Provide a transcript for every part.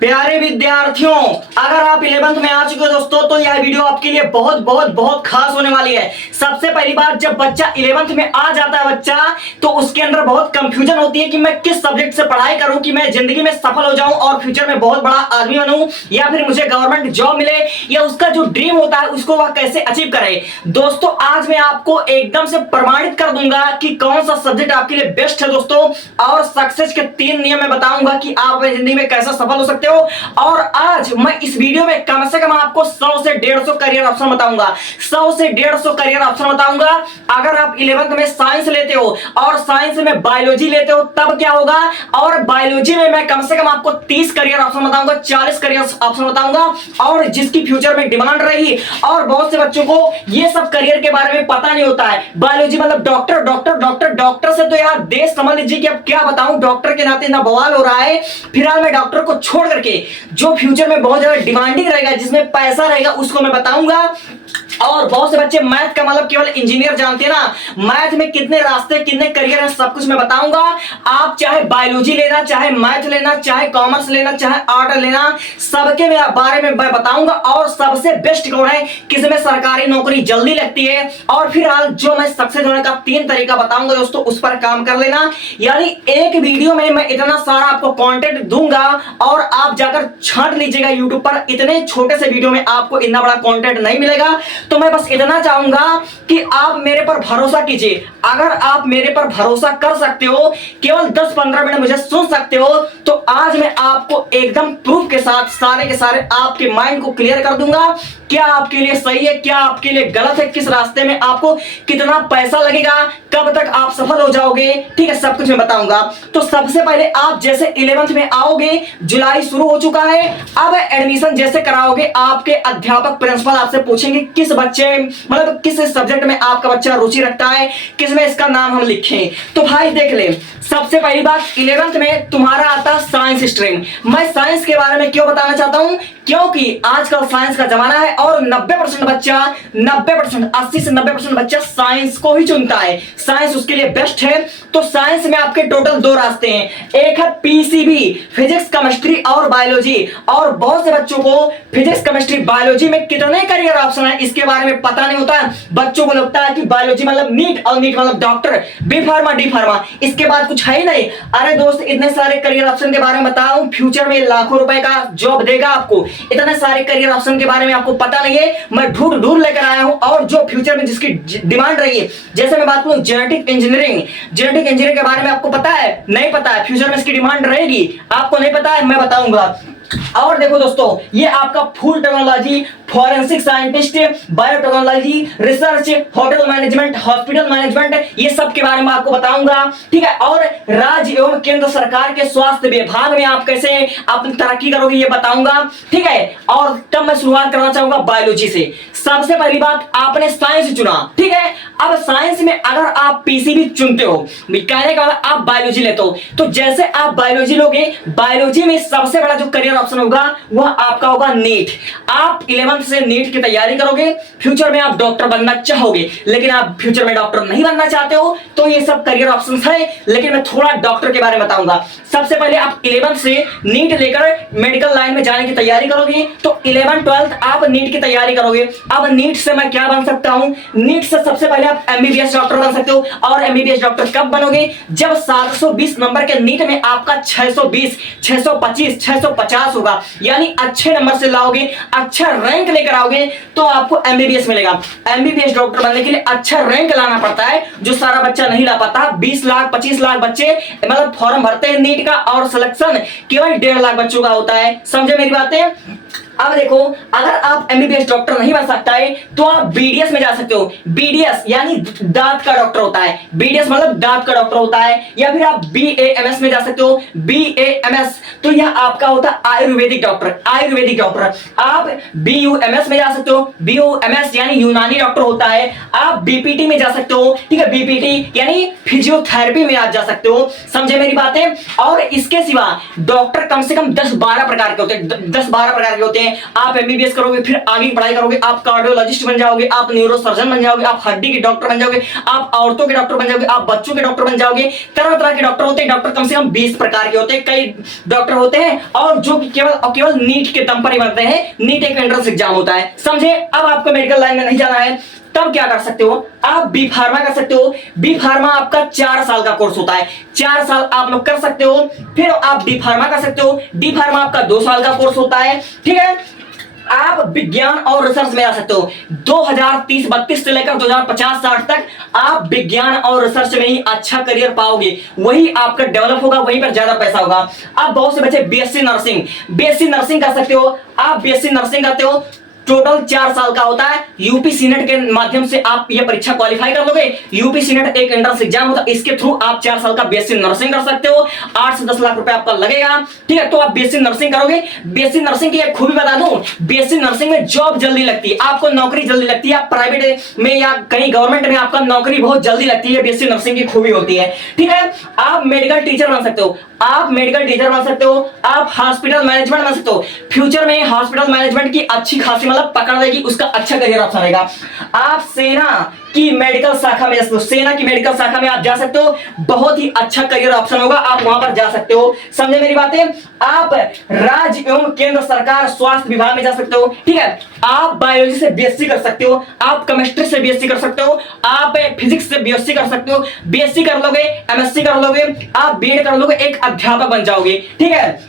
प्यारे विद्यार्थियों, अगर आप 11th में आ चुके हो दोस्तों तो यह वीडियो आपके लिए बहुत बहुत बहुत खास होने वाली है। सबसे पहली बात, जब बच्चा 11th में आ जाता है बच्चा, तो उसके अंदर बहुत कंफ्यूजन होती है कि मैं किस सब्जेक्ट से पढ़ाई करूं कि मैं जिंदगी में सफल हो जाऊं और फ्यूचर में बहुत बड़ा आदमी बनूं, या फिर मुझे गवर्नमेंट जॉब मिले, या उसका जो ड्रीम होता है उसको वह कैसे अचीव करे। दोस्तों आज मैं आपको एकदम से प्रमाणित कर दूंगा कि कौन सा सब्जेक्ट आपके लिए बेस्ट है दोस्तों, और सक्सेस के 3 नियम मैं बताऊंगा कि आप अपनी जिंदगी में कैसे सफल हो सकते हो। और आज मैं इस वीडियो में कम से कम आपको 100 से 150 करियर ऑप्शन बताऊंगा, 100 से 150 करियर ऑप्शन बताऊंगा। अगर आप 11th में साइंस लेते हो और साइंस में बायोलॉजी लेते हो तब क्या होगा, और बायोलॉजी में मैं कम से कम आपको 30 करियर ऑप्शन बताऊंगा, 40 करियर ऑप्शन बताऊंगा, और जिसकी फ्यूचर में डिमांड रहेगी। और बहुत से बच्चों को ये सब करियर के बारे में पता नहीं होता है। बायोलॉजी मतलब डॉक्टर डॉक्टर डॉक्टर डॉक्टर से तो यार देश समझ लीजिए कि अब क्या बताऊं, डॉक्टर के नाते ना बवाल हो रहा है। फिलहाल मैं डॉक्टर को छोड़ करके जो फ्यूचर में बहुत ज्यादा डिमांडिंग रहेगा, जिसमें पैसा रहेगा, उसको मैं बताऊंगा। और बहुत से बच्चे मैथ का मतलब केवल इंजीनियर जानते हैं ना, मैथ में कितने रास्ते कितने करियर हैं सब कुछ मैं बताऊंगा। आप चाहे बायोलॉजी लेना, चाहे मैथ लेना, चाहे कॉमर्स लेना, चाहे आर्ट लेना, सबके बारे में मैं बताऊंगा। और सबसे बेस्ट कौन है, किसमें सरकारी नौकरी जल्दी लगती है। और फिलहाल जो मैं सक्सेस होने का 3 तरीका बताऊंगा दोस्तों, उस पर काम कर लेना। यानी एक वीडियो में मैं इतना सारा आपको कंटेंट दूंगा और आप जाकर छांट लीजिएगा यूट्यूब पर। इतने छोटे से वीडियो में आपको इतना बड़ा कंटेंट नहीं मिलेगा। तो मैं बस इतना चाहूंगा कि आप मेरे पर भरोसा कीजिए। अगर आप मेरे पर भरोसा कर सकते हो, केवल 10-15 मिनट मुझे सुन सकते हो, तो आज मैं आपको एकदम प्रूफ के साथ सारे के सारे आपके माइंड को क्लियर कर दूंगा। क्या आपके लिए सही है, क्या आपके लिए गलत है, किस रास्ते में आपको कितना पैसा लगेगा, कब तक आप सफल हो जाओगे, ठीक है, सब कुछ मैं बताऊंगा। तो सबसे पहले आप जैसे 11th में आओगे, जुलाई शुरू हो चुका है, अब एडमिशन जैसे कराओगे, आपके अध्यापक प्रिंसिपल आपसे पूछेंगे किस बच्चे मतलब किस सब्जेक्ट में आपका बच्चा रुचि रखता है, किस में इसका नाम हम लिखें। तो भाई देख ले, सबसे पहली बात, 11th में तुम्हारा आता साइंस स्ट्रीम। मैं साइंस के बारे में क्यों बताना चाहता हूं, क्योंकि आजकल साइंस का जमाना है और 90% बच्चा 90% 80 से 90% बच्चा साइंस को ही चुनता है। साइंस उसके लिए बेस्ट है। तो साइंस में आपके टोटल 2 रास्ते हैं, एक है पीसीबी, फिजिक्स केमिस्ट्री और बायोलॉजी। और बहुत से बच्चों को फिजिक्स केमिस्ट्री बायोलॉजी में कितने करियर ऑप्शन है इसके बारे में पता नहीं होता है। बच्चों को लगता है कि बायोलॉजी मतलब नीट, और नीट मतलब doctor, B pharma D pharma, इसके बाद कुछ है ही नहीं। अरे दोस्त, इतने सारे करियर ऑप्शन के बारे में बताऊं, फ्यूचर में लाखों रुपए का जॉब देगा आपको। इतने सारे करियर ऑप्शन के बारे में आपको पता नहीं है, मैं ढूंढ ढूंढ लेकर आया हूं। और जो फ्यूचर में जिसकी डिमांड रही है, जैसे मैं बात करूं जेनेटिक इंजीनियरिंग, जेनेटिक इंजीनियरिंग के बारे में आपको पता है, नहीं पता है, फ्यूचर में इसकी डिमांड रहेगी, आपको नहीं पता है, मैं बताऊंगा। और देखो दोस्तों, ये आपका food technology, forensic scientist, biotechnology, research, hotel management, hospital management, ये सब के बारे में आपको बताऊंगा, ठीक है। और राज्य एवं केंद्र सरकार के स्वास्थ्य विभाग में आप कैसे अपनी तरक्की करोगे ये बताऊंगा, ठीक है। और तब मैं शुरुआत करना चाहूंगा बायोलॉजी से। सबसे पहली बात, आपने साइंस चुना, ठीक है। अब साइंस में अगर आप पीसीबी चुनते हो, कहने का मतलब आप बायोलॉजी लेते हो, तो जैसे आप बायोलॉजी लोगे, बायोलॉजी में सबसे बड़ा जो करियर ऑप्शन होगा वह आपका होगा नीट। आप 11th से नीट की तैयारी करोगे, फ्यूचर में आप डॉक्टर बनना चाहोगे, लेकिन आप फ्यूचर में डॉक्टर नहीं बनना चाहते हो, तो ये सब करियर ऑप्शंस है। लेकिन मैं थोड़ा डॉक्टर के बारे में बताऊंगा। सबसे पहले आप 11th से नीट लेकर मेडिकल लाइन में जाने की तैयारी करोगे, तो 11th 12th आप नीट की तैयारी करोगे। अब नीट से मैं क्या बन सकता हूं, नीट से सबसे पहले आप एमबीबीएस डॉक्टर बन सकते हो। और एमबीबीएस डॉक्टर कब बनोगे, जब 720 नंबर के नीट में आपका 620, 625, 650 होगा, यानी अच्छे नंबर से लाओगे, अच्छा रैंक लेकर आओगे, तो आपको एमबीबीएस मिलेगा। एमबीबीएस डॉक्टर बनने के लिए अच्छा रैंक लाना पड़ता है, जो सारा बच्चा नहीं ला पाता। 20 लाख 25 लाख बच्चे मतलब फॉर्म भरते हैं नीट का, और सिलेक्शन केवल 1.5 लाख बच्चों का होता है। समझे मेरी बातें। अब देखो, अगर आप एमबीबीएस डॉक्टर नहीं बन सकता है, तो आप बीडीएस में जा सकते हो। बीडीएस यानी दांत का डॉक्टर होता है, बीडीएस मतलब दांत का डॉक्टर होता है। या फिर आप बीएएमएस में जा सकते हो, बीएएमएस तो यह आपका होता है आयुर्वेदिक डॉक्टर, आयुर्वेदिक डॉक्टर। आप बीयूएमएस में जा सकते हो, बीयूएमएस यानी यूनानी डॉक्टर होता है। आप बीपीटी में जा सकते हो, ठीक है, बीपीटी यानी फिजियोथेरेपी में आप जा सकते हो। समझे मेरी बातें। और इसके सिवा डॉक्टर कम से कम 10-12 प्रकार के होते हैं, 10-12 प्रकार के होते हैं। आप एमबीबीएस करोगे, फिर आगे की पढ़ाई करोगे, आप कार्डियोलॉजिस्ट बन जाओगे, आप न्यूरोसर्जन बन जाओगे, आप हड्डी के डॉक्टर बन जाओगे, आप औरतों के डॉक्टर बन जाओगे, आप बच्चों के डॉक्टर बन जाओगे। तरह तरह के डॉक्टर होते हैं। डॉक्टर कम से कम 20 प्रकार के होते हैं, कई डॉक्टर होते हैं, और जो कि केवल नीट के दम पर ही बनते हैं। नीट एक एंट्रेंस एग्जाम होता है, समझे। अब आपको मेडिकल लाइन में नहीं जाना है, तब क्या कर सकते हो, आप बी फार्मा कर सकते हो। बी फार्मा आपका 4 साल का कोर्स होता है, 4 साल आप लोग कर सकते हो। फिर आप डी फार्मा कर सकते हो। डी फार्मा आपका 2 साल का कोर्स होता है, ठीक है। आप विज्ञान और रिसर्च में जा सकते हो। 2030-32 से लेकर 2050-60 तक आप विज्ञान और रिसर्च में ही अच्छा करियर पाओगे, वही आपका डेवलप होगा, वहीं पर ज्यादा पैसा होगा। अब बहुत से बच्चे बीएससी नर्सिंग कर सकते हो। आप बीएससी नर्सिंग करते हो, टोटल 4 साल का होता है। यूपी सीनेट के माध्यम से आप ये परीक्षा क्वालिफाई कर लोगे। यूपी सीनेट एक एंट्रेंस एग्जाम होता है, इसके थ्रू आप 4 साल का बीएससी नर्सिंग कर सकते हो। 8 से 10 लाख रुपए आपका लगेगा, ठीक है। तो आप बीएससी नर्सिंग करोगे। बीएससी नर्सिंग की एक खूबी बता दूं, बीएससी नर्सिंग में जॉब जल्दी लगती है, आपको नौकरी जल्दी लगती है। आप प्राइवेट में या कहीं गवर्नमेंट में आपका नौकरी बहुत जल्दी लगती है, बीएससी नर्सिंग की खूबी होती है, ठीक है। आप मेडिकल टीचर बन सकते हो, आप मेडिकल टीचर बन सकते हो, आप हॉस्पिटल मैनेजमेंट बन सकते हो। फ्यूचर में हॉस्पिटल मैनेजमेंट की अच्छी खासी मतलब पकड़ देगी, उसका अच्छा करियर ऑप्शन रहेगा। आप सेना की मेडिकल शाखा में जा सकते हो, सेना की मेडिकल शाखा में आप जा सकते हो, बहुत ही अच्छा करियर ऑप्शन होगा, आप वहां पर जा सकते हो, समझे मेरी बातें। आप राज्य एवं केंद्र सरकार स्वास्थ्य विभाग में जा सकते हो, ठीक है। आप बायोलॉजी से बीएससी कर सकते हो, आप केमिस्ट्री से बीएससी कर सकते हो, आप फिजिक्स से बीएससी कर सकते हो। बीएससी कर लोगे, एमएससी कर लोगे, आप बीएड कर लोगे, एक अध्यापक बन जाओगे, ठीक है।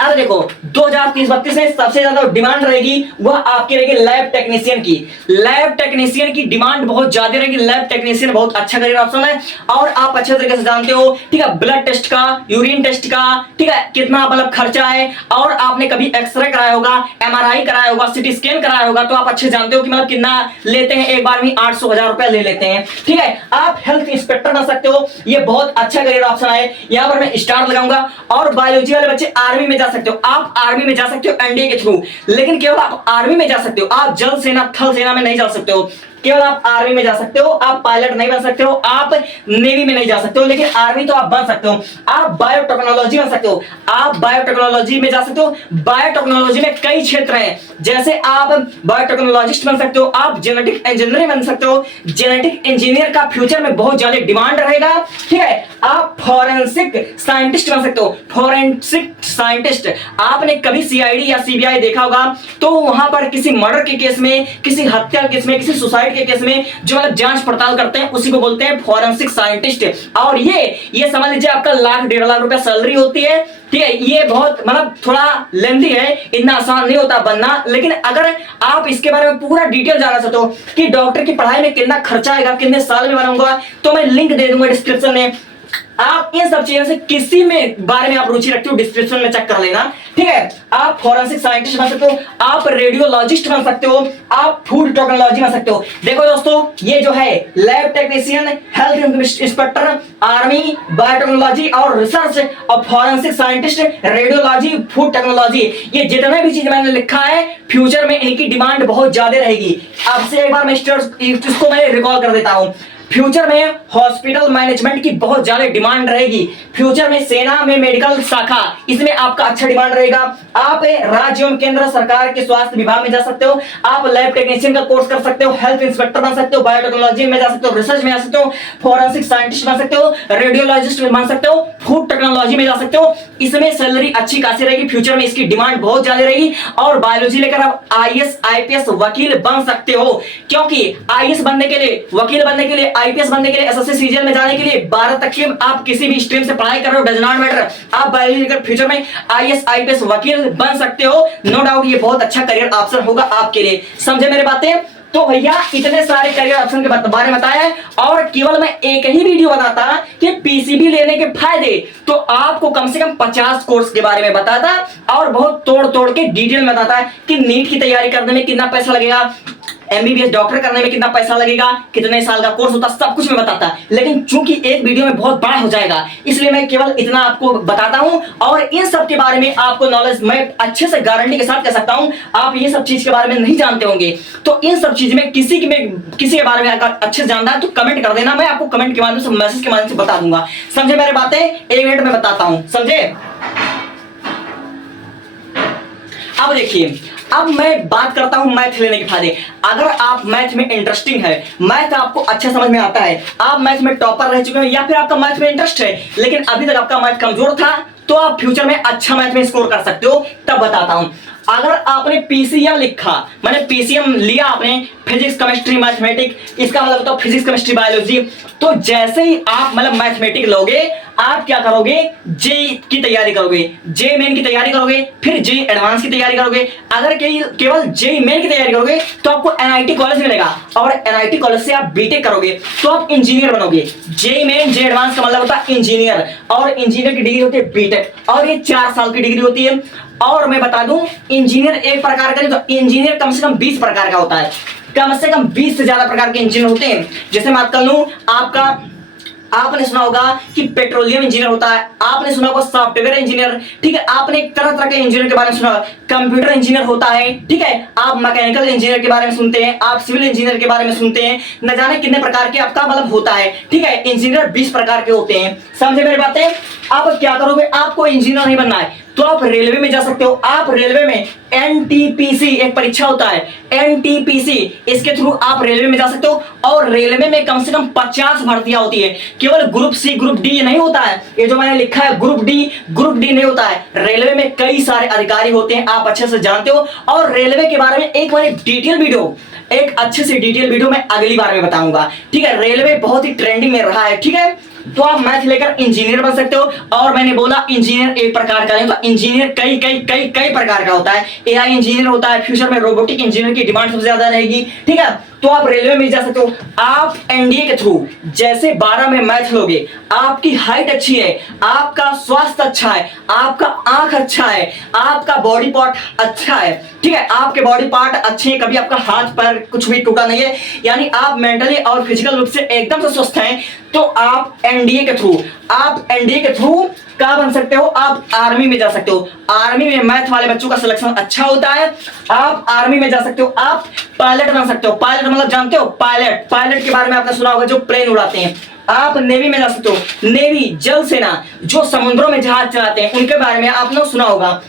अब देखो 2030-32 में सबसे ज्यादा डिमांड रहेगी वह आपकी रहेगी लैब टेक्नीशियन की। लैब टेक्नीशियन की डिमांड बहुत ज्यादा रहेगी। लैब टेक्नीशियन बहुत अच्छा करियर ऑप्शन है, और आप अच्छे तरीके से जानते हो, ठीक है। ब्लड टेस्ट का, यूरिन टेस्ट का, ठीक है, कितना मतलब खर्चा है, और आपने कभी एक्सरे कराया होगा, एमआरआई कराया होगा, सीटी स्कैन कराया होगा, तो आप अच्छे जानते हो कि मतलब कितना लेते हैं, एक बार में 800-1000 रुपए ले लेते हैं, ठीक है। आप हेल्थ इंस्पेक्टर बन सकते हो, ये बहुत अच्छा करियर ऑप्शन है, यहां पर मैं स्टार लगाऊंगा। और बायोलॉजी वाले बच्चे आर्मी में जा सकते हो, आप आर्मी में जा सकते हो एनडीए के थ्रू, लेकिन केवल आप आर्मी में जा सकते हो, आप जल सेना थल सेना में नहीं जा सकते हो। केवल आप आर्मी में जा सकते हो, आप पायलट नहीं बन सकते हो, आप नेवी में नहीं जा सकते हो, लेकिन आर्मी तो आप बन सकते हो। आप बायोटेक्नोलॉजी बन सकते हो, आप बायोटेक्नोलॉजी में जा सकते हो। बायोटेक्नोलॉजी में कई क्षेत्र हैं, जैसे आप बायोटेक्नोलॉजिस्ट बन सकते हो, आप जेनेटिक इंजीनियर बन सकते हो। जेनेटिक इंजीनियर का फ्यूचर में बहुत ज्यादा डिमांड रहेगा, ठीक है। आप फॉरेंसिक साइंटिस्ट बन सकते हो। फॉरेंसिक साइंटिस्ट, आपने कभी सीआईडी या सीबीआई देखा होगा, तो वहां पर किसी मर्डर के केस में, किसी हत्या केस में, किसी सुसाइड के केस में जो मतलब जांच पड़ताल करते हैं, उसी को बोलते हैं फॉरेंसिक साइंटिस्ट। और ये समझ लीजिए आपका 1-1.5 लाख रुपया सैलरी होती है, ठीक है। ये बहुत मतलब थोड़ा लेंथी है, इतना आसान नहीं होता बनना, लेकिन अगर आप इसके बारे में पूरा डिटेल जानना चाहते हो कि डॉक्टर की पढ़ाई में कितना खर्चा आएगा, कितने साल में बनाऊंगा, तो मैं लिंक दे दूंगा डिस्क्रिप्शन में। आप इन सब चीजों से किसी में बारे में आप रुचि रखते हो, डिस्क्रिप्शन में चेक कर लेना, ठीक है। आप फॉरेंसिक साइंटिस्ट बन सकते हो, आप रेडियोलॉजिस्ट बन सकते हो, आप फूड टेक्नोलॉजी बन सकते हो। देखो दोस्तों, ये जो है lab technician, health inspector, army, biotechnology और रिसर्च, और forensic scientist, radiology, food technology, ये जितने भी चीज मैंने लिखा है, फ्यूचर में इनकी डिमांड बहुत ज्यादा रहेगी। आपसे एक बार मैं इसको मैं रिकॉल कर देता हूं। फ्यूचर में हॉस्पिटल मैनेजमेंट की बहुत ज्यादा डिमांड रहेगी। फ्यूचर में सेना में मेडिकल शाखा, इसमें आपका अच्छा डिमांड रहेगा। आप राज्य एवं केंद्र सरकार के स्वास्थ्य विभाग में जा सकते हो, आप लैब टेक्नीशियन का कोर्स कर सकते हो, हेल्थ इंस्पेक्टर बन सकते हो, बायोटेक्नोलॉजी में जा सकते हो, रिसर्च में जा सकते हो, फॉरेंसिक साइंटिस्ट बन सकते हो, रेडियोलॉजिस्ट बन सकते हो, फूड टेक्नोलॉजी में जा सकते हो। इसमें सैलरी अच्छी खासी रहेगी, फ्यूचर में इसकी डिमांड बहुत ज्यादा रहेगी। और बायोलॉजी लेकर आप आईएएस, आईपीएस, वकील बन सकते हो, क्योंकि आईएएस बनने के लिए, वकील बनने के लिए, आईपीएस बनने के लिए, एसएससी सीजीएल में जाने के लिए 12 तक की आप किसी भी स्ट्रीम से पढ़ाई कर रहे हो, डज नॉट मैटर। आप बायोलॉजी लेकर फ्यूचर में आईएएस, आईपीएस, वकील बन सकते हो, नो डाउट। ये बहुत अच्छा करियर ऑप्शन होगा आपके लिए, समझे मेरी बातें। तो भैया इतने सारे करियर ऑप्शन के बारे में बताया है, और केवल मैं एक ही वीडियो बनाता कि पीसीबी लेने के फायदे, तो आपको कम से कम 50 कोर्स के बारे में बताता, और बहुत तोड़ तोड़ के डिटेल में बताता है कि नीट की तैयारी करने में कितना पैसा लगेगा, एमबीबीएस डॉक्टर करने में कितना पैसा लगेगा, कितने साल का कोर्स होता, सब कुछ मैं बताता। लेकिन चूंकि एक वीडियो में बहुत बड़ा हो जाएगा, इसलिए मैं केवल इतना आपको बताता हूं, और इन सब के बारे में आपको नॉलेज मैं अच्छे से गारंटी के साथ कह सकता हूं, आप ये सब चीज के बारे में नहीं जानते होंगे। तो इन सब चीज में किसी के बारे में अगर अच्छे से जानना है तो कमेंट कर देना, मैं आपको कमेंट के माध्यम से, मैसेज के माध्यम से बता दूंगा, समझे मेरी बातें। 1 मिनट में बताता हूं, समझे। अब देखिए, अब मैं बात करता हूं मैथ लेने के फायदे। अगर आप मैथ में इंटरेस्टिंग है, मैथ आपको अच्छा समझ में आता है, आप मैथ में टॉपर रह चुके हैं, या फिर आपका मैथ में इंटरेस्ट है लेकिन अभी तक आपका मैथ कमजोर था, तो आप फ्यूचर में अच्छा मैथ में स्कोर कर सकते हो। तब बताता हूं, अगर आपने पीसीएम लिखा, मैंने पीसीएम लिया आपने, फिजिक्स केमिस्ट्री मैथमेटिक्स, इसका मतलब बताओ फिजिक्स केमिस्ट्री बायोलॉजी, तो जैसे ही आप मतलब मैथमेटिक्स लोगे, आप क्या करोगे, जे की तैयारी करोगे, जे मेन की तैयारी करोगे, फिर जे एडवांस की तैयारी करोगे। अगर केवल जे मेन की तैयारी करोगे तो आपको एनआईटी कॉलेज मिलेगा, और एनआईटी कॉलेज से आप बीटेक करोगे तो आप इंजीनियर बनोगे। जे मेन जे एडवांस का मतलब होता है इंजीनियर, और इंजीनियर की डिग्री होती है बीटेक, और ये 4 साल की डिग्री होती है। और मैं बता दूं, इंजीनियर एक प्रकार का नहीं, तो इंजीनियर कम से कम 20 प्रकार का होता है, कम से कम 20 से ज्यादा प्रकार के इंजीनियर होते हैं। जैसे मैं बात कर लूं, आपने सुना होगा कि पेट्रोलियम इंजीनियर होता है, आपने सुना होगा सॉफ्टवेयर इंजीनियर, ठीक है, आपने तरह तरह के इंजीनियर के बारे में सुना, कंप्यूटर इंजीनियर होता है, ठीक है, आप मैकेनिकल इंजीनियर के बारे में सुनते हैं, आप सिविल इंजीनियर के बारे में सुनते हैं, न जाने कितने प्रकार के आपका मतलब होता है, ठीक है। इंजीनियर 20 प्रकार के होते हैं, समझे मेरी बातें। आप क्या करोगे, आपको इंजीनियर नहीं बनना है तो आप रेलवे में जा सकते हो। आप रेलवे में एनटीपीसी एक परीक्षा होता है, एनटीपीसी, इसके थ्रू आप रेलवे में जा सकते हो। और रेलवे में कम से कम 50 भर्तियां होती है, केवल ग्रुप सी ग्रुप डी नहीं होता है, ये जो मैंने लिखा है ग्रुप डी नहीं होता है। रेलवे में कई सारे अधिकारी होते हैं, आप अच्छे से जानते हो। और रेलवे के बारे में एक बार डिटेल वीडियो, एक अच्छे से डिटेल वीडियो मैं अगली बार में बताऊंगा, ठीक है। रेलवे बहुत ही ट्रेंडिंग में रहा है, ठीक है। तो आप मैथ लेकर इंजीनियर बन सकते हो। और मैंने बोला इंजीनियर एक प्रकार का नहीं, तो इंजीनियर कई कई कई कई प्रकार का होता है। एआई इंजीनियर होता है, फ्यूचर में रोबोटिक इंजीनियर की डिमांड सबसे ज्यादा रहेगी, ठीक है। तो आप रेलवे में जा सकते हो। आप एनडीए के थ्रू जैसे 12 में मैथ लोगे, आपकी हाइट अच्छी है, आपका स्वास्थ्य अच्छा है, आपका आंख अच्छा है, आपका बॉडी पार्ट अच्छा है, ठीक है, आपके बॉडी पार्ट अच्छे हैं, कभी आपका हाथ पैर कुछ भी टूटा नहीं है, यानी आप मेंटली और फिजिकल रूप से एकदम से स्वस्थ हैं, तो आप एनडीए के थ्रू क्या बन सकते हो, आप आर्मी में जा सकते हो। आर्मी में मैथ वाले बच्चों का सिलेक्शन अच्छा होता है, आप आर्मी में जा सकते हो। आप पायलट बन सकते हो। पायलट मतलब जानते हो, पायलट के बारे में आपने सुना होगा, जो प्लेन उड़ाते हैं। आप नेवी में जा सकते हो। नेवी जल सेना, जो समुद्रों में जहाज चलाते हैं, उनके बारे में आपने सुना होगा।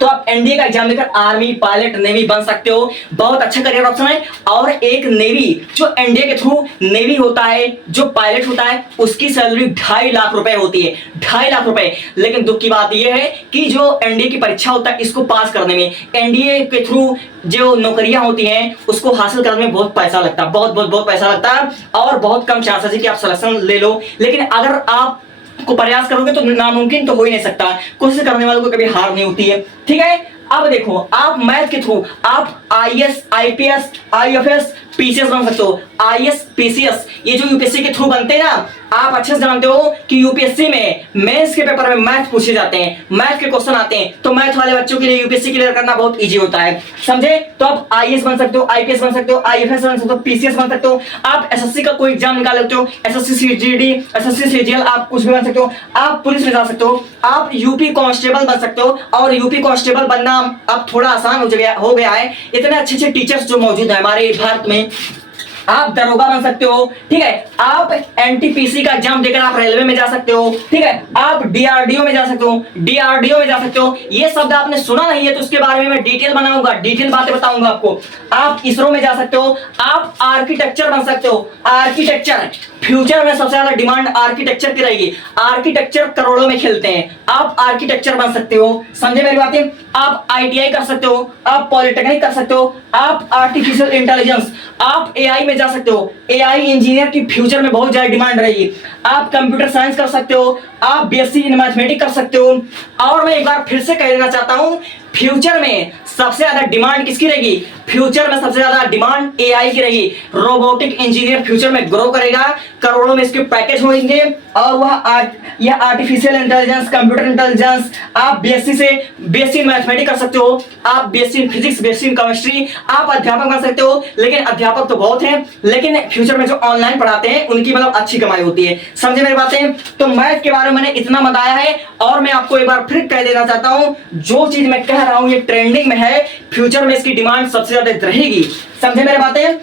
तो आप एनडीए का एग्जाम देकर आर्मी, पायलट, नेवी बन सकते हो। बहुत अच्छा करियर ऑप्शन है। और एक नेवी, जो एनडीए के थ्रू नेवी होता है, जो पायलट होता है, उसकी सैलरी 2.5 लाख रुपए होती है, 2.5 लाख रुपए। लेकिन दुख की बात यह है कि जो एनडीए की परीक्षा होता है, इसको पास करने में, एनडीए के थ्रू जो नौकरियां होती हैं, उसको हासिल करने में बहुत पैसा लगता है, बहुत पैसा लगता है, और बहुत कम चांसेस है कि आप सिलेक्शन ले लो। लेकिन अगर आप को प्रयास करोगे तो नामुमकिन तो हो ही नहीं सकता, कोशिश करने वालों को कभी हार नहीं होती है, ठीक है। अब देखो, आप मैथ के थ्रू आप आईएएस, आईपीएस, आईएफएस, पीसीएस बन सकते हो। आईएएस, पीसीएस, ये जो यूपीएससी के थ्रू बनते हैं ना, आप अच्छे से जानते हो कि यूपीएससी में मेंस के पेपर में मैथ पूछे जाते हैं, मैथ के क्वेश्चन आते हैं, तो मैथ वाले बच्चों के लिए यूपीएससी क्लियर करना बहुत इजी होता है, समझे। तो आप आईएएस बन सकते हो, आईपीएस बन सकते हो, आईएफएस बन सकते हो, पीसीएस बन सकते हो। आप एसएससी का कोई एग्जाम निकाल सकते हो, एसएससी सीजीडी, एसएससी सीजीएल, आप कुछ भी बन सकते हो। आप पुलिस में जा सकते हो, आप यूपी कांस्टेबल बन सकते हो। और यूपी कांस्टेबल बनना अब थोड़ा आसान हो गया है, इतने अच्छे टीचर्स जो मौजूद है हमारे भारत में। आप दरोगा बन सकते हो, ठीक है। आप एनटीपीसी का एग्जाम देकर आप रेलवे में जा सकते हो, ठीक है। आप डीआरडीओ में जा सकते हो, ये शब्द आपने सुना नहीं है तो उसके बारे में मैं डिटेल बनाऊंगा, डिटेल बातें बताऊंगा आपको। आप इसरो में जा सकते हो। आप आर्किटेक्चर बन सकते हो। आर्किटेक्चर, फ्यूचर में सबसे ज्यादा डिमांड आर्किटेक्चर की रहेगी। आर्किटेक्चर करोड़ों में खेलते हैं, आप आर्किटेक्चर बन सकते हो, समझे मेरी बातें। आप आईटीआई कर सकते हो, आप पॉलिटेक्निक कर सकते हो, आप आर्टिफिशियल इंटेलिजेंस, आप एआई में जा सकते हो। एआई इंजीनियर की फ्यूचर में बहुत ज्यादा डिमांड रहेगी। आप कंप्यूटर साइंस कर सकते हो, आप बीएससी इन मैथमेटिक्स कर सकते हो। और मैं एक बार फिर से कह देना चाहता हूं, फ्यूचर में सबसे ज्यादा डिमांड किसकी रहेगी, फ्यूचर में सबसे ज्यादा डिमांड एआई की रहेगी। रोबोटिक इंजीनियर फ्यूचर में ग्रो करेगा, करोड़ों में इसके पैकेज होंगे। और वह आर्टिफिशियल इंटेलिजेंस, कंप्यूटर इंटेलिजेंस, आप बीएससी इन मैथमेटिक्स कर सकते हो, आप BSc in physics, BSc in chemistry, आप अध्यापक बन सकते हो। लेकिन अध्यापक तो बहुत हैं, लेकिन फ्यूचर में जो ऑनलाइन पढ़ाते हैं उनकी मतलब अच्छी कमाई होती है, समझे मेरी बातें। तो मैथ के बारे में मैंने इतना बताया है। और मैं आपको एक बार फिर कह देना चाहता हूं, जो चीज मैं कह रहा हूं ये ट्रेंडिंग में है, फ्यूचर में इसकी डिमांड सबसे ज्यादा रहेगी, समझे मेरी बातें।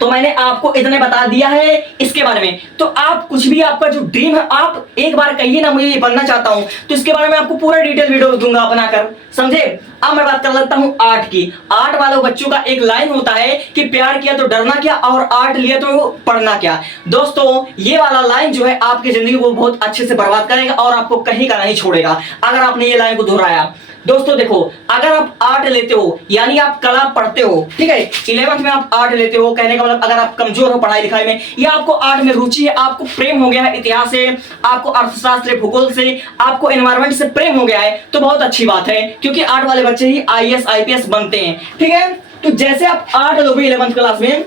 तो मैंने आपको इतने बता दिया है इसके बारे में। तो आप कुछ भी आपका जो ड्रीम है आप एक बार कहिए ना मुझे ये बनना चाहता हूं, तो इसके बारे में आपको पूरा डिटेल वीडियो दूंगा बनाकर, समझे। अब मैं बात कर लेता हूं आर्ट की। आर्ट वाले बच्चों का एक लाइन होता है कि प्यार किया तो डरना क्या और आर्ट लिया तो पढ़ना क्या। दोस्तों ये वाला लाइन जो है आपकी जिंदगी को बहुत अच्छे से बर्बाद करेगा और आपको कहीं का नहीं छोड़ेगा अगर आपने ये लाइन को दोहराया। दोस्तों देखो, अगर आप आर्ट लेते हो यानी आप कला पढ़ते हो, ठीक है, 11th में आप आर्ट लेते हो, कहने का मतलब अगर आप कमजोर हो पढ़ाई लिखाई में या आपको आर्ट में रुचि है, आपको प्रेम हो गया है इतिहास से, आपको अर्थशास्त्र भूगोल से, आपको एनवायरमेंट से प्रेम हो गया है, तो बहुत अच्छी बात है क्योंकि आर्ट वाले बच्चे ही IAS IPS बनते हैं, ठीक है। तो जैसे आप आर्ट लोगे 11th क्लास में,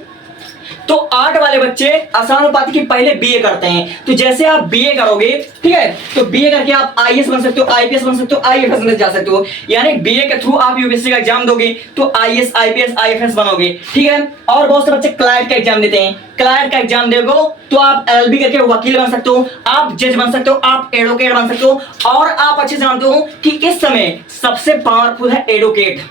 तो आर्ट वाले बच्चे आसानुपाती की पहले बीए करते हैं। तो जैसे आप बीए करोगे, ठीक है, तो बीए करके आप आईएएस बन सकते हो, आईपीएस बन सकते हो, आईएफएस में जा सकते हो। यानी बीए के थ्रू आप यूपीएससी का एग्जाम दोगे तो आईएएस आईपीएस आईएफएस बनोगे, ठीक है। और बहुत से बच्चे क्लाइट का एग्जाम देते हैं, क्लाइट का एग्जाम दोगे तो आप एलएलबी करके वकील बन सकते हो, आप जज बन सकते हो, आप एडवोकेट बन सकते हो। और आप अच्छे से जानते हो कि इस समय सबसे पावरफुल है एडवोकेट,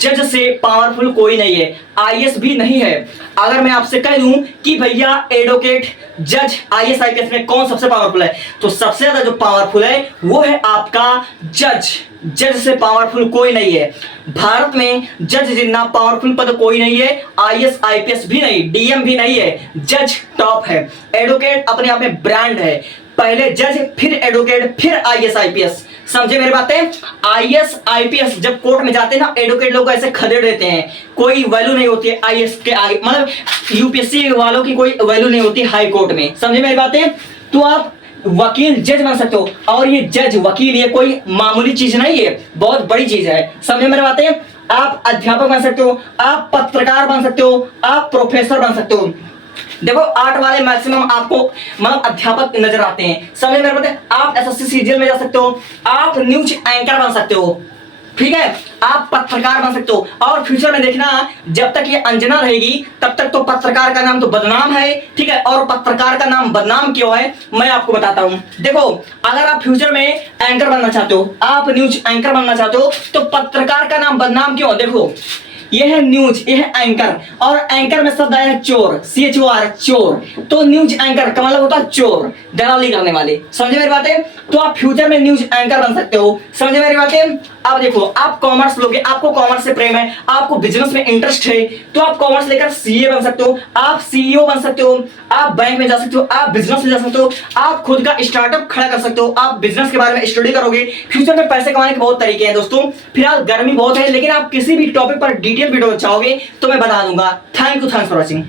जज से पावरफुल कोई नहीं है, आईएएस भी नहीं है। अगर मैं आपसे कह दूं कि भैया एडवोकेट, जज, आईएएस आईपीएस में कौन सबसे पावरफुल है, तो सबसे ज्यादा जो पावरफुल है वो है आपका जज। जज से पावरफुल कोई नहीं है भारत में, जज जितना पावरफुल पद कोई नहीं है, आईएएस आईपीएस भी नहीं, डीएम भी नहीं है, जज टॉप है। एडवोकेट अपने आप में ब्रांड है, पहले जज फिर एडवोकेट फिर आईएएस आईपीएस, समझे मेरी बातें। आईएएस आईपीएस जब कोर्ट में जाते हैं ना, एडवोकेट लोग ऐसे खदेड़ देते हैं, कोई वैल्यू नहीं होती है आईएएस के आगे, मतलब यूपीएससी वालों की कोई वैल्यू नहीं होती हाई कोर्ट में, समझे मेरी बातें। तो आप वकील जज बन सकते हो, और ये जज वकील ये कोई मामूली चीज नहीं है, बहुत बड़ी चीज है, समझे मेरी बातें। आप अध्यापक बन सकते हो, आप पत्रकार बन सकते हो, आप प्रोफेसर बन सकते हो। देखो आर्ट वाले मैक्सिमम आपको मतलब अध्यापक नजर आते हैं, समझ में आते हैं। आप एसएससी सीजीएल में जा सकते हो, आप न्यूज एंकर बन सकते हो, ठीक है, आप पत्रकार बन सकते हो। और फ्यूचर में देखना, जब तक ये अंजना रहेगी तब तक तो पत्रकार का नाम तो बदनाम है, ठीक है। और पत्रकार का नाम बदनाम क्यों है मैं आपको बताता हूं। देखो अगर आप फ्यूचर में एंकर बनना चाहते हो, आप न्यूज एंकर बनना चाहते हो, तो पत्रकार का नाम बदनाम क्यों। देखो ये है न्यूज, ये है एंकर, और एंकर में शब्द आया है चोर, CHOR चोर, तो न्यूज एंकर का मतलब होता है चोर, दलाली करने वाले, समझे मेरी बातें। तो आप फ्यूचर में न्यूज एंकर बन सकते हो, समझे मेरी बातें। अब देखो आप कॉमर्स लोगे, आपको कॉमर्स से प्रेम है, आपको बिजनेस में इंटरेस्ट है, तो आप कॉमर्स लेकर सीए बन सकते हो, आप सीईओ बन सकते हो, आप बैंक में जा सकते हो, आप बिजनेस में जा सकते हो, आप खुद का स्टार्टअप खड़ा कर सकते हो, आप बिजनेस के बारे में स्टडी करोगे। फ्यूचर में पैसे कमाने के बहुत तरीके हैं दोस्तों। फिलहाल गर्मी बहुत है, लेकिन आप किसी भी टॉपिक पर डिटेल वीडियो चाहोगे तो मैं बता दूंगा। Thank you for watching.